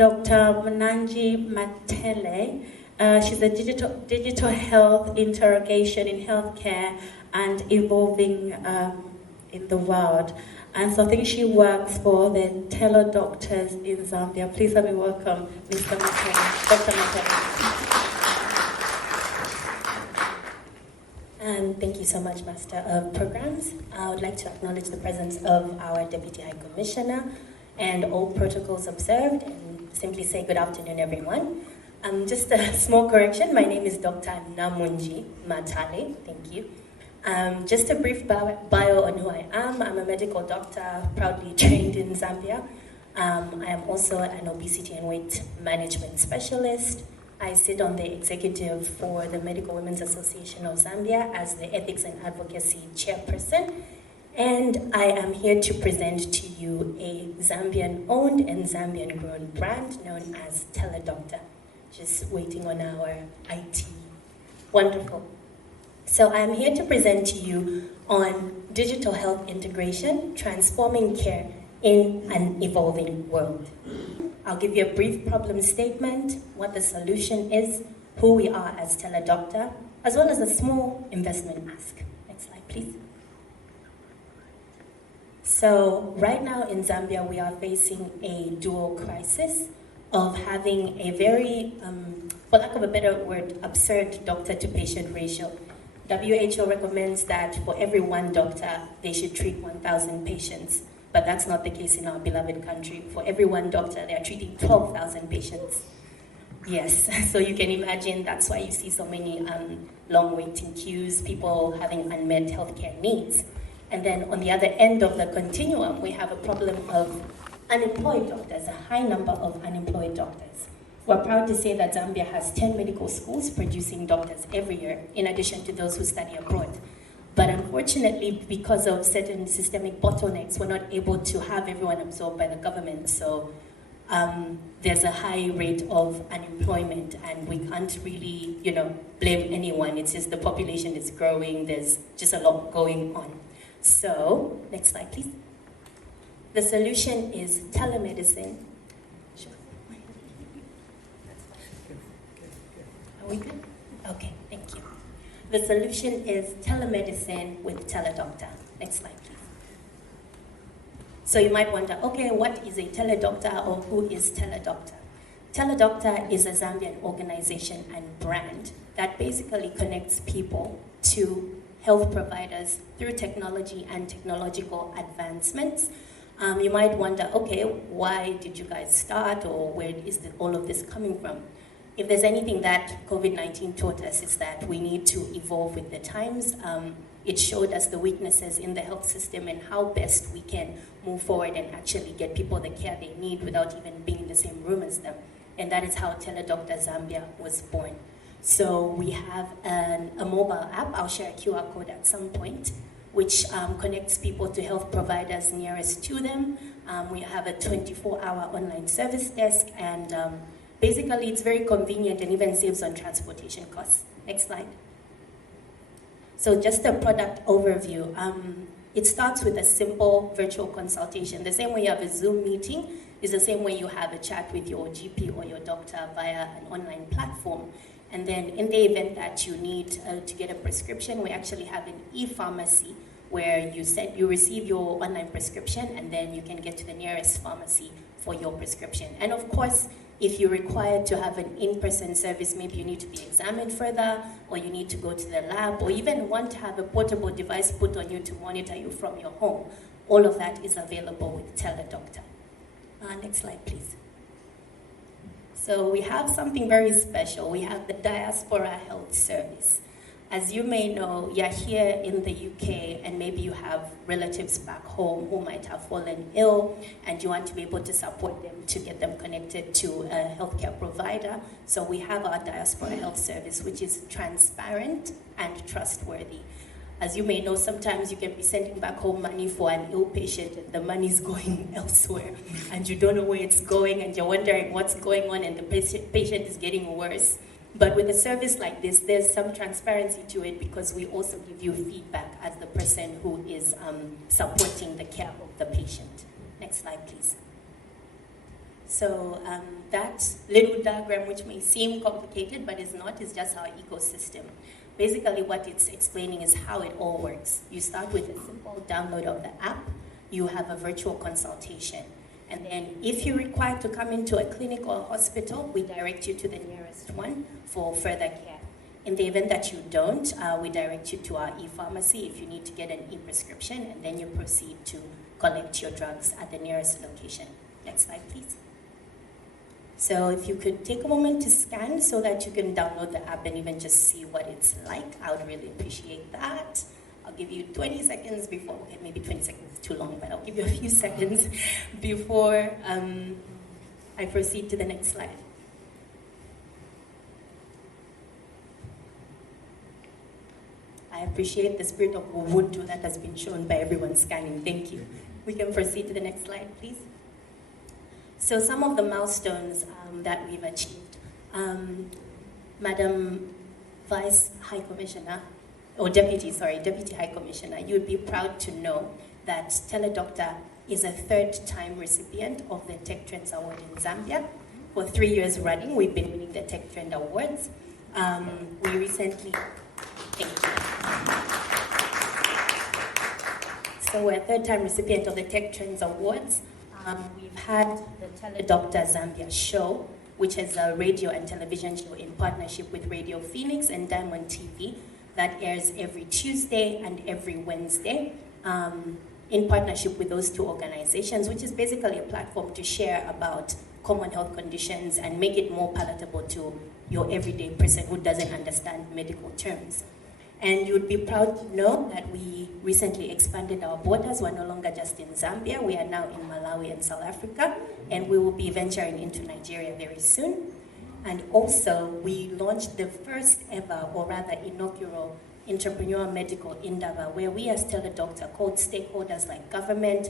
Dr. Namunji Matale. She's a digital health interrogation in healthcare and evolving in the world. And so I think she works for the Teledoctors in Zambia. Please let me welcome Mr. Matale, Dr. Matale. And thank you so much, Master of Programs. I would like to acknowledge the presence of our Deputy High Commissioner and all protocols observed, and simply say good afternoon, everyone. Just a small correction, my name is Dr. Namunji Matale, thank you. Just a brief bio on who I am. I'm a medical doctor, proudly trained in Zambia. I am also an obesity and weight management specialist. I sit on the executive for the Medical Women's Association of Zambia as the Ethics and Advocacy Chairperson. And I am here to present to you a Zambian-owned and Zambian-grown brand known as Teledoctor. Just waiting on our IT. Wonderful. So I'm here to present to you on digital health integration, transforming care in an evolving world. I'll give you a brief problem statement, what the solution is, who we are as Teledoctor, as well as a small investment ask. Next slide, please. So right now in Zambia, we are facing a dual crisis of having a very, for lack of a better word, absurd doctor-to-patient ratio. WHO recommends that for every one doctor, they should treat 1,000 patients. But that's not the case in our beloved country. For every one doctor, they are treating 12,000 patients. Yes, so you can imagine that's why you see so many long waiting queues, people having unmet healthcare needs. And then on the other end of the continuum, we have a problem of unemployed doctors, a high number of unemployed doctors. We're proud to say that Zambia has 10 medical schools producing doctors every year, in addition to those who study abroad. But unfortunately, because of certain systemic bottlenecks, we're not able to have everyone absorbed by the government. So there's a high rate of unemployment, and we can't really, blame anyone. It's just the population is growing. There's just a lot going on. So, next slide, please. The solution is telemedicine. Sure. Are we good? Okay, thank you. The solution is telemedicine with Teledoctor. Next slide, please. So you might wonder, okay, what is a Teledoctor or who is Teledoctor? Teledoctor is a Zambian organization and brand that basically connects people to health providers through technology and technological advancements. You might wonder, okay, why did you guys start, or where is all of this coming from? If there's anything that COVID-19 taught us, is that we need to evolve with the times. It showed us the weaknesses in the health system and how best we can move forward and actually get people the care they need without even being in the same room as them. And that is how Teledoctor Zambia was born. So we have a mobile app, I'll share a QR code at some point, which connects people to health providers nearest to them. We have a 24-hour online service desk, and basically it's very convenient and even saves on transportation costs. Next slide. So just a product overview. It starts with a simple virtual consultation. The same way you have a Zoom meeting is the same way you have a chat with your GP or your doctor via an online platform. And then in the event that you need to get a prescription, we actually have an e-pharmacy where you receive your online prescription and then you can get to the nearest pharmacy for your prescription. And of course, if you're required to have an in-person service, maybe you need to be examined further, or you need to go to the lab, or even want to have a portable device put on you to monitor you from your home. All of that is available with Teledoctor. Next slide, please. So we have something very special. We have the Diaspora Health Service. As you may know, you're here in the UK and maybe you have relatives back home who might have fallen ill and you want to be able to support them to get them connected to a healthcare provider. So we have our Diaspora Health Service, which is transparent and trustworthy. As you may know, sometimes you can be sending back home money for an ill patient and the money's going elsewhere and you don't know where it's going and you're wondering what's going on and the patient is getting worse. But with a service like this, there's some transparency to it because we also give you feedback as the person who is supporting the care of the patient. Next slide, please. So that little diagram, which may seem complicated, but is not, is just our ecosystem. Basically, what it's explaining is how it all works. You start with a simple download of the app. You have a virtual consultation. And then if you're required to come into a clinic or a hospital, we direct you to the nearest one for further care. In the event that you don't, we direct you to our e-pharmacy if you need to get an e-prescription, and then you proceed to collect your drugs at the nearest location. Next slide, please. So if you could take a moment to scan so that you can download the app and even just see what it's like, I would really appreciate that. I'll give you 20 seconds before, okay, maybe 20 seconds is too long, but I'll give you a few seconds before I proceed to the next slide. I appreciate the spirit of Ubuntu that has been shown by everyone scanning. Thank you. We can proceed to the next slide, please. So some of the milestones that we've achieved. Madam Vice High Commissioner, or Deputy High Commissioner, you'd be proud to know that Teledoctor is a third-time recipient of the Tech Trends Award in Zambia. For 3 years running, we've been winning the Tech Trend Awards. We recently, thank you. So we're a third-time recipient of the Tech Trends Awards. We've had the Teledoctor Zambia show, which is a radio and television show in partnership with Radio Phoenix and Diamond TV that airs every Tuesday and every Wednesday in partnership with those two organizations, which is basically a platform to share about common health conditions and make it more palatable to your everyday person who doesn't understand medical terms. And you'd be proud to know that we recently expanded our borders. We're no longer just in Zambia. We are now in Malawi and South Africa, and we will be venturing into Nigeria very soon. And also, we launched the first ever, or rather inaugural, entrepreneurial medical endeavor, where we as Teledoctor called stakeholders like government,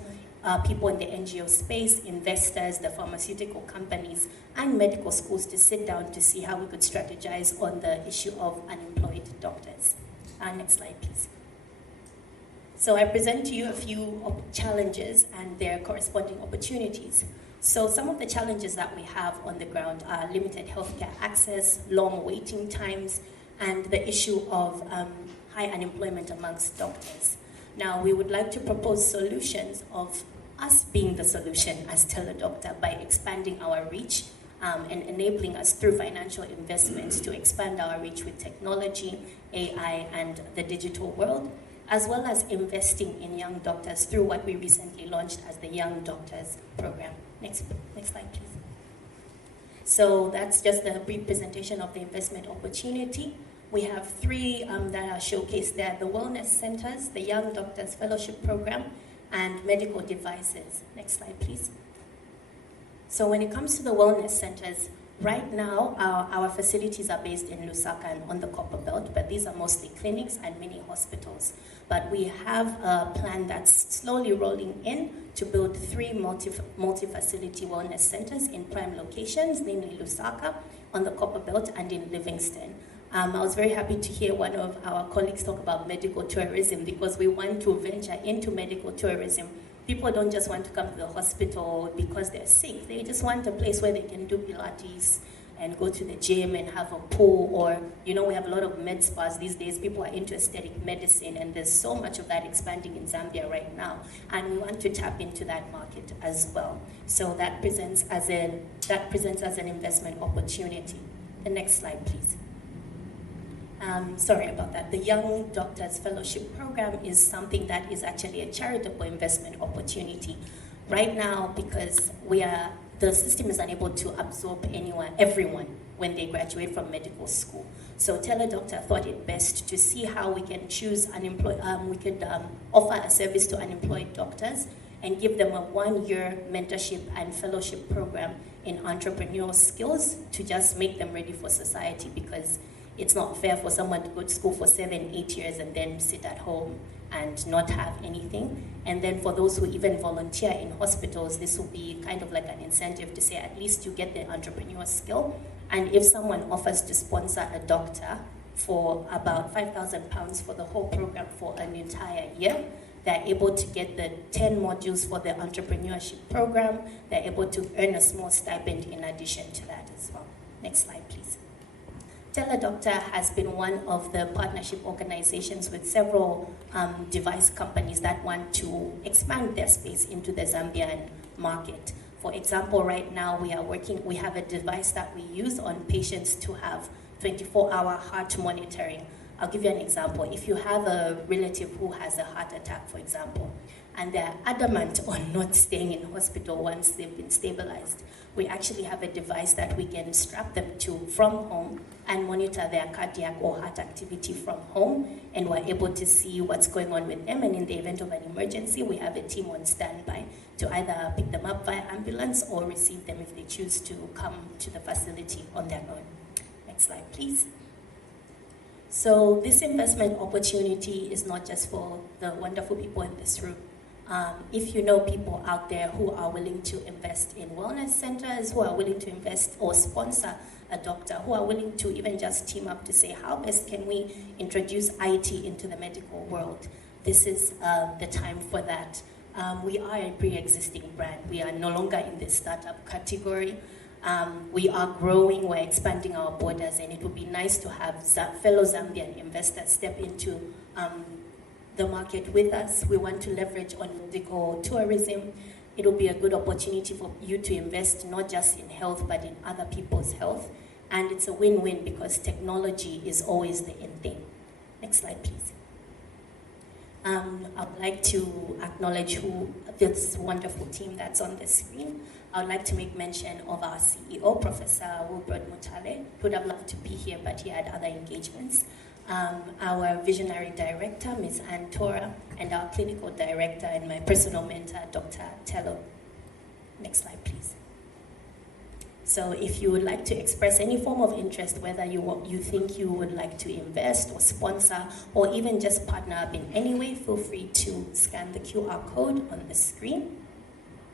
people in the NGO space, investors, the pharmaceutical companies, and medical schools to sit down to see how we could strategize on the issue of unemployed doctors. Next slide, please. So I present to you a few challenges and their corresponding opportunities. So some of the challenges that we have on the ground are limited healthcare access, long waiting times, and the issue of high unemployment amongst doctors. Now, we would like to propose solutions of us being the solution as Teledoctor by expanding our reach and enabling us through financial investments to expand our reach with technology, AI, and the digital world, as well as investing in young doctors through what we recently launched as the Young Doctors Program. Next slide, please. So that's just a brief presentation of the investment opportunity. We have three that are showcased there: the wellness centers, the Young Doctors Fellowship Program, and medical devices. Next slide, please. So when it comes to the wellness centers, right now our facilities are based in Lusaka and on the Copper Belt, but these are mostly clinics and mini hospitals. But we have a plan that's slowly rolling in to build 3 multi-facility wellness centers in prime locations, namely Lusaka, on the Copper Belt, and in Livingston. I was very happy to hear one of our colleagues talk about medical tourism, because we want to venture into medical tourism. People don't just want to come to the hospital because they're sick. They just want a place where they can do Pilates and go to the gym and have a pool, or, you know, we have a lot of med spas these days. People are into aesthetic medicine, and there's so much of that expanding in Zambia right now. And we want to tap into that market as well. So that presents as an investment opportunity. The next slide, please. Sorry about that. The Young Doctors Fellowship Program is something that is actually a charitable investment opportunity. Right now, because the system is unable to absorb everyone when they graduate from medical school. So Teledoctor thought it best to see how we can offer a service to unemployed doctors and give them a 1-year mentorship and fellowship program in entrepreneurial skills to just make them ready for society, because it's not fair for someone to go to school for 7-8 years and then sit at home and not have anything. And then for those who even volunteer in hospitals, this will be kind of like an incentive to say, at least you get the entrepreneurial skill. And if someone offers to sponsor a doctor for about £5,000 for the whole program for an entire year, they're able to get the 10 modules for the entrepreneurship program. They're able to earn a small stipend in addition to that as well. Next slide, please. Teledoctor has been one of the partnership organizations with several device companies that want to expand their space into the Zambian market. For example, right now we have a device that we use on patients to have 24-hour heart monitoring. I'll give you an example. If you have a relative who has a heart attack, for example, and they're adamant on not staying in hospital once they've been stabilized, we actually have a device that we can strap them to from home and monitor their cardiac or heart activity from home, and we're able to see what's going on with them, and in the event of an emergency, we have a team on standby to either pick them up via ambulance or receive them if they choose to come to the facility on their own. Next slide, please. So this investment opportunity is not just for the wonderful people in this room. If you know people out there who are willing to invest in wellness centers, who are willing to invest or sponsor a doctor, who are willing to even just team up to say, how best can we introduce IT into the medical world? This is the time for that. We are a pre-existing brand. We are no longer in the startup category. We are growing, we're expanding our borders, and it would be nice to have fellow Zambian investors step into the market with us. We want to leverage on medical tourism. It will be a good opportunity for you to invest not just in health, but in other people's health. And it's a win-win because technology is always the end thing. Next slide, please. I'd like to acknowledge this wonderful team that's on the screen. I would like to make mention of our CEO, Professor Namunji Matale, who would have loved to be here, but he had other engagements. Our visionary director, Ms. Ann Tora, and our clinical director and my personal mentor, Dr. Tello. Next slide, please. So if you would like to express any form of interest, whether you think you would like to invest or sponsor or even just partner up in any way, feel free to scan the QR code on the screen.